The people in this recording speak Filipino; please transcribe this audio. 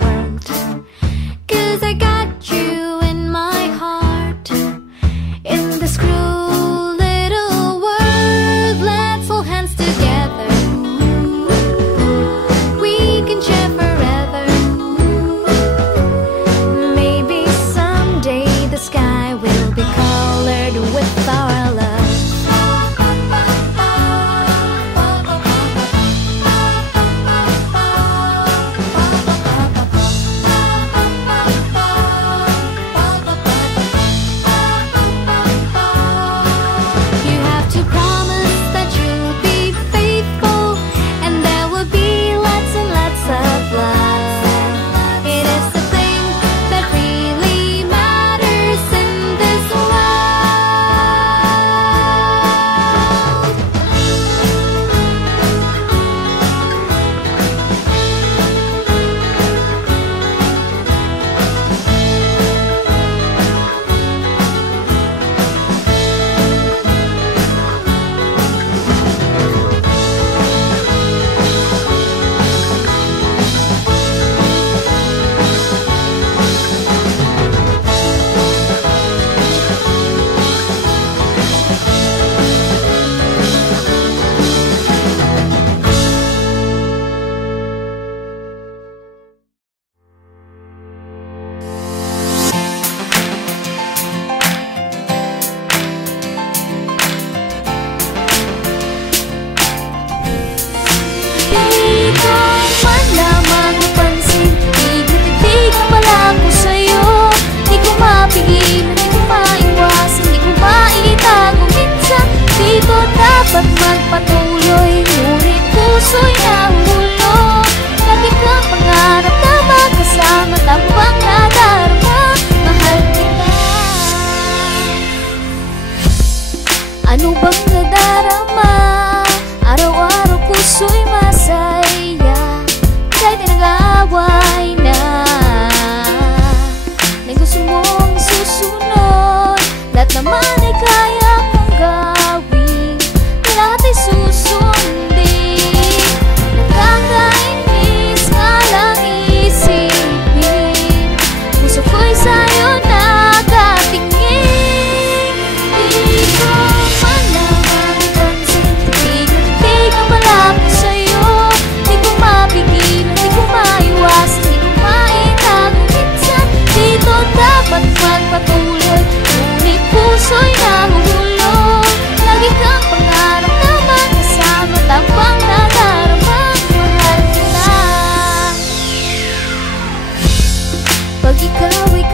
world. 'Cause I got you in my heart. In this cruel little world, let's hold hands together. We can share forever. Maybe someday the sky will be colored with our love. You have to promise that you'll be faithful, and there will be lots and lots of love. It is the thing that really matters in this magpatuloy, ngunit puso'y nahulog. Lagi kang pangarap na magkasama, tapang nadarama, mahal kita. Ano bang nadarama? Araw-araw puso'y masaya, kahit ay nag-aaway na. Nang gusto mong susunod, lahat naman ay kaya mong gawin, lahat ay susundin. Nakakainis nga lang isipin, puso ko'y sa'yo nakatingin. Di ko man lamang ipansin, tig-tig ang malapit sa'yo. Di ko mapigilan, di ko maiwasan, di ko maitago minsan. Dito dapat magpatuloy, ngunit puso'y nahuhulog. Lagi kang pangarap na magkasama, tapang nadarama, mahal kita. Pag ikaw ay